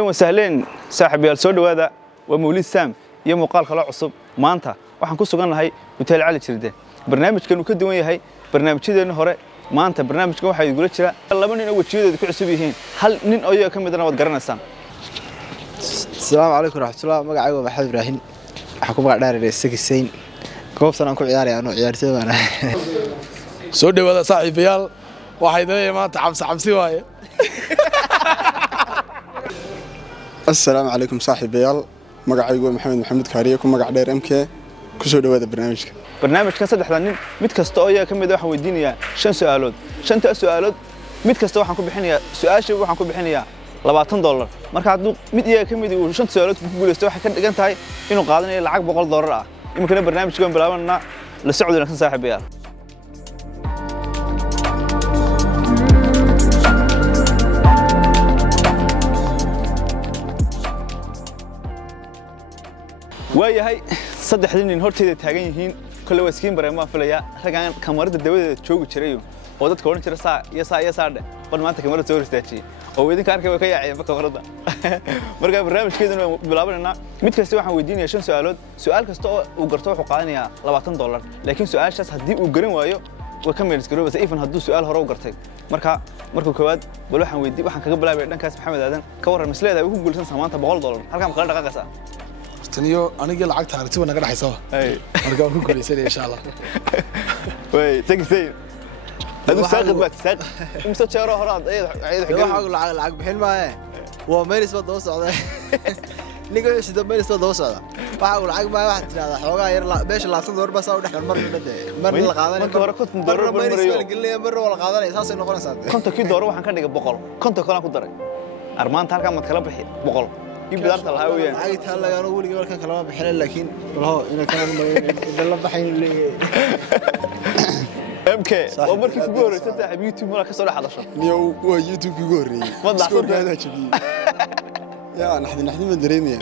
وسهلين صاحب يال سو دhowaada waa Mawlid Sam iyo muuqaal kale cusub maanta waxaan ku suganahay Hotel Cali Jirde barnaamijkan uu ka duwan yahay barnaamijyadeena hore maanta barnaamijkan waxa ay gula jira laba nin oo wajiyadooda ku cusub yihiin hal nin oo iyaga kamidna wad garanaysaan Assalaamu alaykum warahmatullahi magacaygu waa Maxamed Ibrahim waxa ku magac dheereeyay Sigisayn goobtan aan ku ciyaarayo anoo ciyaartooy baan soo dhawaada saaxiibayaal waxay leeyahay maanta camsi waaye السلام عليكم صاحب يال مقعيق محمد كاريه كم مقع دير MK كسو دواده برنامجك barnaamijkan saddexda nin mid kasta oo iyaga kamid ah waxaan weydiinayaa 5 su'aalood 5 su'aalood mid kasta waxaan ku bixinayaa su'aasha waxaan ku bixinayaa $20 marka hadduu mid iyaga kamid uu 5 su'aalood ku guuleysto waxa ka dhigan tahay inuu qaadanayo lacag $100 ah imikana barnaamijkan bilaabana la socodina kan saaxiibayaal waayahay saddexdii nin horteeda taagan yihiin kale waa iskiin bareema filaya ragaan kamarada dawadeeda joogi jiray oo dadka oran jira saa bal maanta kamarada soo ristaajiyay oo idinka arkay way ka yaacayeen kamarada marka barnaamijkeeduna bilaabanayna mid kasta waxaan weydiinayaa 5 su'aalood su'aal kasta oo uu garto wuxuu qaadanayaa $20 laakiin su'aashaas hadii uu garan waayo waa ka meelis garoobaysa even hadduu su'aal hore u gartay markuu koowaad bal waxaan kaga bilaabay dhankaas Maxamed Aadan ka waran misleedahay uu ku guulsan samaanta $100 halka ma kala dhaqaaqaysa taniyo aniga lacagta aragtiba naga dhaxayso marka aan ku guuleysan insha Allah way Sigisayn هذا ساقط بك ساق امسك شهر هراد عيد حق lacag bixin maaye waa meel isba daba socda niga sida meel isba daba socda waxa lacag ma wax tirada xoogaa yar beesha $200 bas oo dhaxal mar la qaadanay marka hore $10 mar wala qaadanay saasay noqonaysaa $10 waxaan ka dhigay 100 konta kale ku daray armaanta halka mad kala bixi 100 ibdarta lahaa weeyaan ay taa laga oo waliga markan kala bixin laakiin walaho ina kana ma la baxayn MK oo markii ugu horeysay saaxiib YouTube ma ka soo dhaxdasho niyo waa YouTube ugu horeeyay madlaxsada jabiye ya naxdin ma dareemaya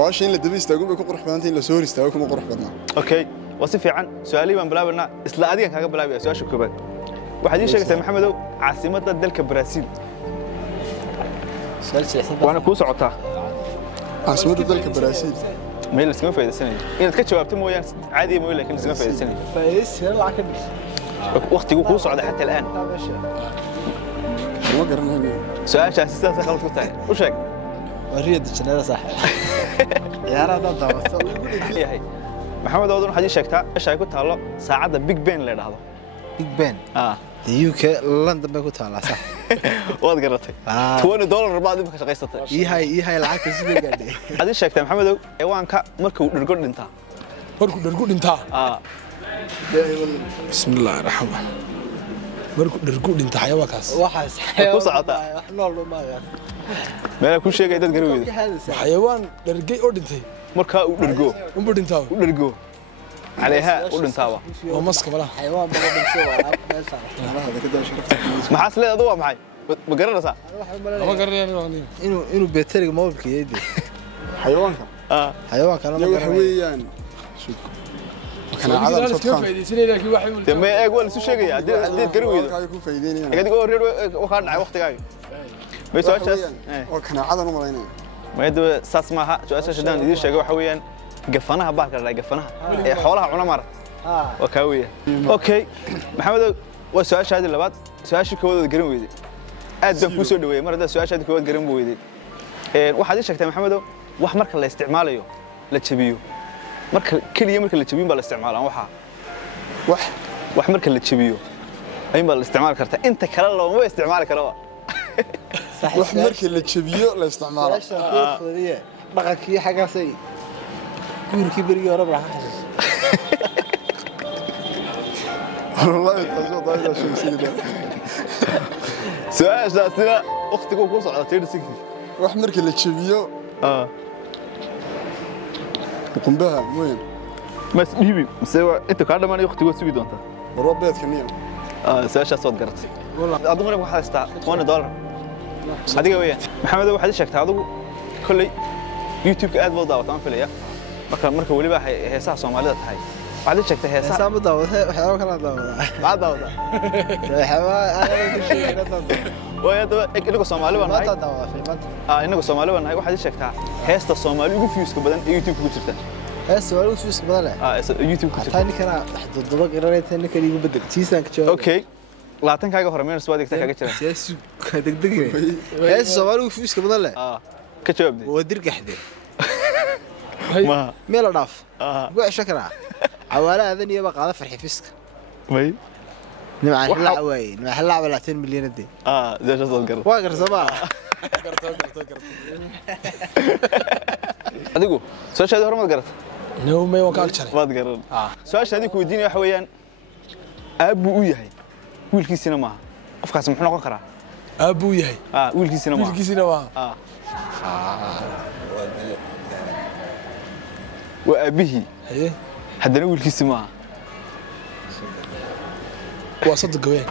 waxa in la daba istaago bay ku qurux badantay in la soo ristaago kuma qurux badna okay wasi fiican su'aalihi baan bilaabana isla adiga kaga bilaabaya su'aasha koobaad waxaad ii sheegtay Maxamedow caasimadda dalka Brazil waana ku socotaa عاصمة دولة برازيل ميل اسمه فايدة سنة إذا تكتشف مويا عادي مويا لكن اسمه فايدة سنة وقت يقول صعد حتى الآن ما قررنا سؤال أساسا خلص كتاي وش هيك؟ وريد الشنو صح يا رب يا هي محمد أودون حديث شكتا إيش هيكون تعالى ساعة بيج بين اللي هذا بيج بين UK لندن bay ku taala sax waad garatay $20 baad imka shaqaysatay ihay lacag sidoo gaadhay hadii sheegtay Maxamedow eewaanka markuu dhirgo dhintaa bismillaahir rahmaan markuu dhirgo dhintaa xayawaankaas waxaas ku socota wax nool ma yahay meel ku sheegay dad garaweyda xayawaan dhirgay oo dhintay marka uu dhirgo عليها ودنتاوا ومسك ملا حيوان ما بنسوا هذا كده شرفت ما حاس لي ادوا معي ما قررنا ما قررني انه بيتريق موبلك يدي حيوانك حيوان كلام يا حويان شوف كان عادة صدقان ما اقول سو شيغي hadii garaweydo ku faa'iideynayaan adiga oo reer waxa dhacay waqtigaaga ma soo jees oo kana cadan u maleynaa ma yadu saas maaha su'aasha shadaan idin sheegay waxa weeyaan gafanaha baalka la gafanaha ee xoolaha cuna mar waa ka weeyaa okay Maxamedow waa su'aashaadii labaad su'aashii koowaad garan weyday aad baan ku soo dhaweeyay mar hadaa su'aashaadii koowaad garan weyday waxaad ii sheegtay Maxamedow wax marka la isticmaalayo la jabiyo marka kaliya marka la jabiyo baa la isticmaalaa wax marka la jabiyo ay baa la isticmaal kartaa inta kale looma isticmaali karo wax marka la jabiyo la isticmaalo dhaqankii xagaasay كوركي بريء ورا راح والله تاسو ضايع شو سيده سؤال ساسنا اختك ku socotay dhisiga wax markii la jabiyo qumbaha weyn mas dhibi sawa inta ka dhamaan waqtiga sugi doonta robeedka niyo saasha soo gartay wallahi adigu markaa waxaad haystaa $1 adiga weeyaan Maxamed waxaad sheegtay adigu kulli YouTube ka aad buu daawataan filaya marka waliba heesaha Soomaalida tahay waxaad sheegtay heesaha ma daawada waxa kala daawada ma daawada waxa way hadaba inagu Soomaali baan nahay maanta dawada filmanta inagu Soomaali baan nahay waxaad ii sheegtaa heesta Soomaali ugu fiyuuska badan ee YouTube ku jirta Soomaali ugu fiyuuska badan leh YouTube ku jirta tani kana daba qirareeyay ninka igu bedel tiisan ka jawaab okay laatan kaaga hore meel soo dhigtay kaga jira siyaasu ka degdegay Soomaali ugu fiyuuska badan leh ka jawaabdi waa dirgaxde ma meel dhaaf waa shakara عوالة يبقى قاعدة في الحفيسك ماي نمع هلا وين نمع هلا ولا 10 مليون دي ده شو صار واقر زمان adigu soo shaadi hore ma garat no may waqal jaray waad garan soo shaadi ku weydiinay waxa weeyaan aabu u yahay wiilkiisina ma qofkaas muxuu noqon karaa aabu yahay wiilkiisina waa waa abihi haye haddana wiilkiisa ma waa saddex gabeen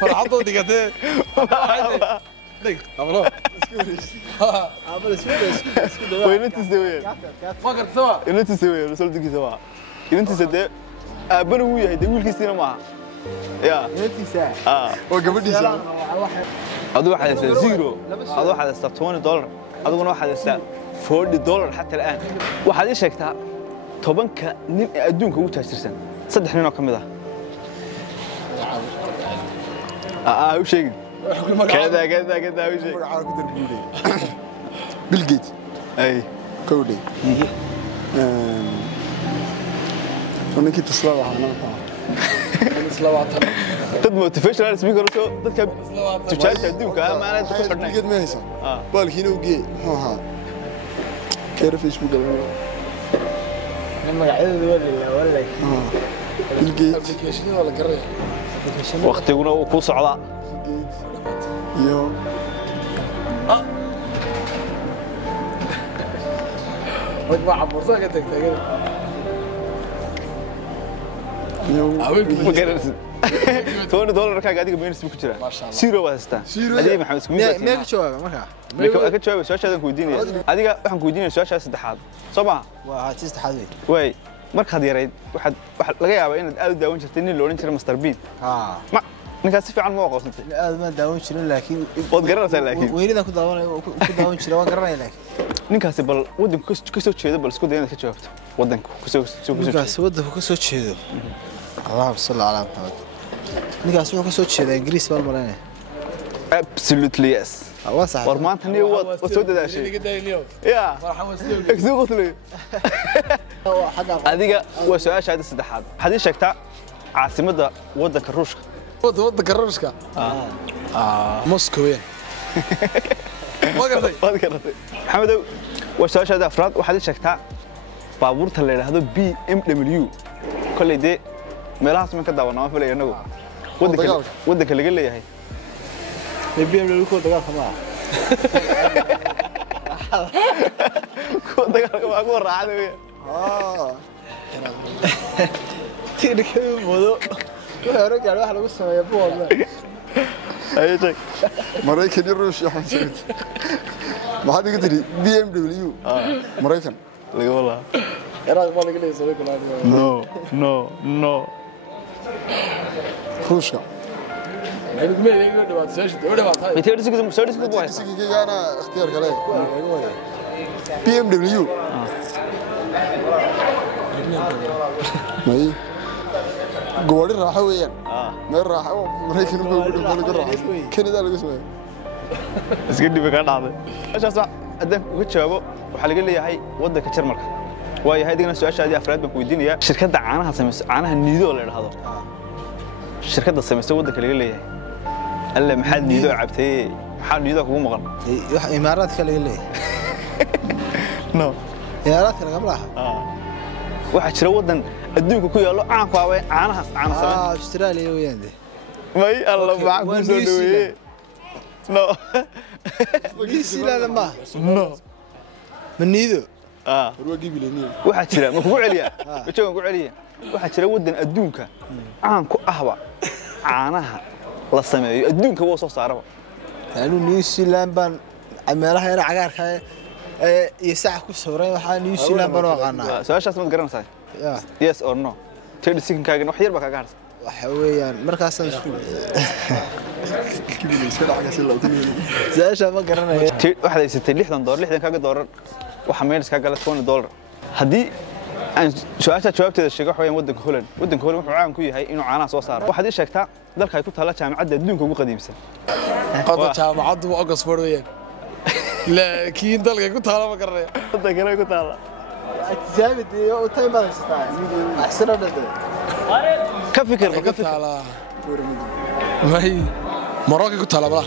farxadoo dhigatay دق أبلو وين أنت تسوي؟ ما قد سوا أنت تسوي رسول دقي سوا أنت سد أبلو وياه يدور كيسنا معه يا أنت ساعة وقبل ساعة هذا واحد يسوي زيرو هذا واحد يسوي $20 هذا واحد يسوي $40 حتى الآن واحد إيش هكذا طبعاً كنين أدونك هو تأثيرسن صدق نحن كم ذا وش شيء كذا كذا كذا وش شيء بيل جيت أي كودي ونكي تصلوا على dad motivational speaker oo dadka tujaajta adduunka ama aan ku xidhnay geed ma haysan baalkiina u geey muxuu ahaa keer Facebook galay magacyada walaal bilgeed application wala garay waqtiguna uu ku socdaa iyo wajba cabursa ka tagtay $20 kaaga adiga meel isku jira zero wasta adiga maxamed isku mid meeq jawaab marka meeq ka jawaab su'aashadan ku weydiinaya adiga waxaan ku weydiinaya su'aasha saddexaad soo ma waa saddexaad way markaad yarayd waxaad laga yaabaa inaad aad u daawan jirtay nin loo oran jiray Mr Bean ma ninkaas si fiican ma aqoonsatay aad ma daawan jirin laakiin wad garanaysaa laakiin weynida ku daawan jiray waan garanay laakiin ninkaas bal wadanku ka soo jeedo bal isku dayna ka jawaabto wadanku ka soo ninkaas wadanku ka soo jeedo اللهم صل على محمد نيجا سمعوا كسر شيء ده إنجليز بالمرانة absolutely yes واسع ورمانت نيو وسود ده شيء يا اكذب قتلي هذيك وسؤال شهادة السدحات هذه شكتها عاصمة ودك الروشك ودك الروشك موسكو ما قررت محمد وسؤال شهادة أفراد وحدي شكتها بابور تلي هذا BMW كل ده meelahaas man ka daawanaa filay anagu wadanka laga leeyahay BMW ku dagaalka ma ku dagaalka ma ku raacday tiirkadu moodo hore gaar wax lagu sameeyo boodna ay tay Mareykan iyo Ruush waxaan sheegay maxaad iga tiri BMW Mareykan laga wala yaraad ma laga leeyahay no Ruushka بتقدر تسكت مسدس كده واحد سكيكي أنا اختيار كلام BMW ماي قواري راحة وين ما راحة مريكن بقول راحة كندا لقى سوي بس قدي بكرة هذا إيش أصلا أدم وكتشابه وحلقة لي هاي وده كتير مرة وهي هاي دينا السؤال شادي أفراد بكويدينيا شركة عنها سمس عنها النيدو ولا هذا شركة السمس وده كلي لي ألا محل نيدو عبتي محل نيدو هو مغن إمارات كلي لي نو إمارات كلي قبلها واحد شرو ودن الدنيا كوي الله عن قاوي عنها عن سمس أستراليا وياندي ما الله معك وسولوي نو نيوزيلندا ما نو من نيدو waxaa jira ma kugu celiya waxa kugu celiya waxa jira wadan adduunka aan ku ahba caanaha la sameeyo adduunka wuu soo saaraba taanu New Zealand ban meelaha yar cagaarka ee iyo sax ku sawray waxa New Zealand ban waqanaa su'aashaas ma garanaysaa yes or no 30 second kaaga wax yar ba kaaga harsan waxa weeyaan markaas aan isku su-aasha ma garanayo waxaad haysatay $60 $60 waxa meel iska gala $20 haddii aan su'aasha jawaabteeda sheego waxa weeyaan waddanka Holland wuxuu caan ku yahay inuu caanaha soo saaro waxaad ii sheegtaa dalka ay ku taala jaamacadda adduunka ugu qadiimsan qodobka jaamacaddu waa Oxford weeyaan laakiin dalka ku taala ma garanayo waddanka kale ku taala tijaabid iyo tay badaysataa axsana dhada ka fikir ku taala may Morocco ku taala baa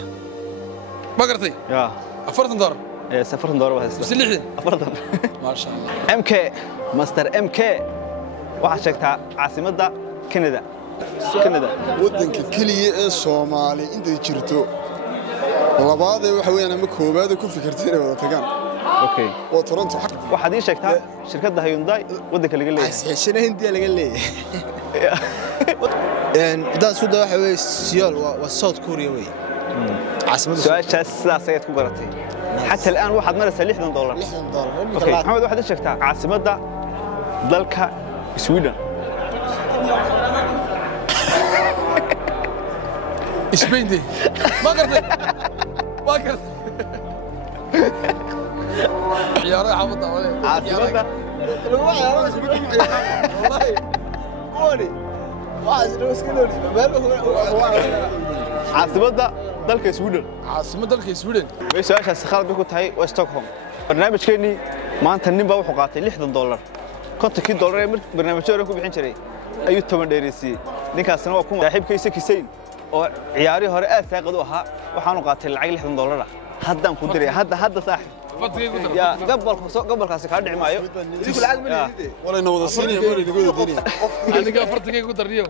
ma gartay ya $40 $40 waa haysta $40 ما شاء الله MK Master MK waxaad sheegtaa caasimadda Canada waddanka kaliya ee Soomaali inta jirto labaad waxa weeyaan ama koobaad ku fikirtay inay wada tagaan okay oo Toronto waxaad ii sheegtaa shirkadda Hyundai waddanka laga leeyahay asxeeshana Hindiya laga leeyahay inta soo waxa weey Seoul waa South Korea weey caasimadda su'aashaas sidaas ayaad ku garatay حتى الآن واحد مرسل $60 أوكي محمد واحد إيش شفتها عاصمة ذلك سويدن إسبين دي ما قرت يا راي حافظ عليه عاصمة والله قولي واحد لو سكنوني عاصمة ذلك سويدن عاصمة ذلك سويدن بس عشان سخال بيكون تهي وستوكهولم برنامج كيني ما أنت النبى وحقاتي $60 كنت $100 برنامج شو رأيكم بحين شري أيوة 8 ديريسي نيك السنة وكم رايحين كيسين أو عياري هراء ساقدوها وحنو قاتل العقل $60 هذا مقدري هذا صح يا قبل خاصك هذا عمايو يقول العقل ولا إنه وضع صيني يقول الدنيا أنا قافرت كي قدر اليوم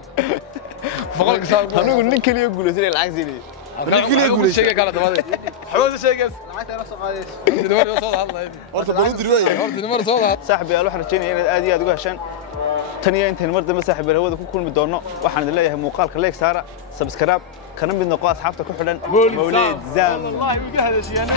فقولك صار هنقول نيك اللي يقول زين العقل زيني كل يقول شيء قال هذا حوز شيء قال دمر صوت الله horta balu dirway horta dمر صوت صاحبي قال waxaan rajeenayaa inaad aad iyo aad uga heshaan taniya intaan mar dambe saaxiib hawada ku kulmi doono waxaan idin leeyahay muuqaalka like saara subscribe kana mid noqo asxaabta ku xidhan Mawlid Zam wallahi wiga hadashiyaana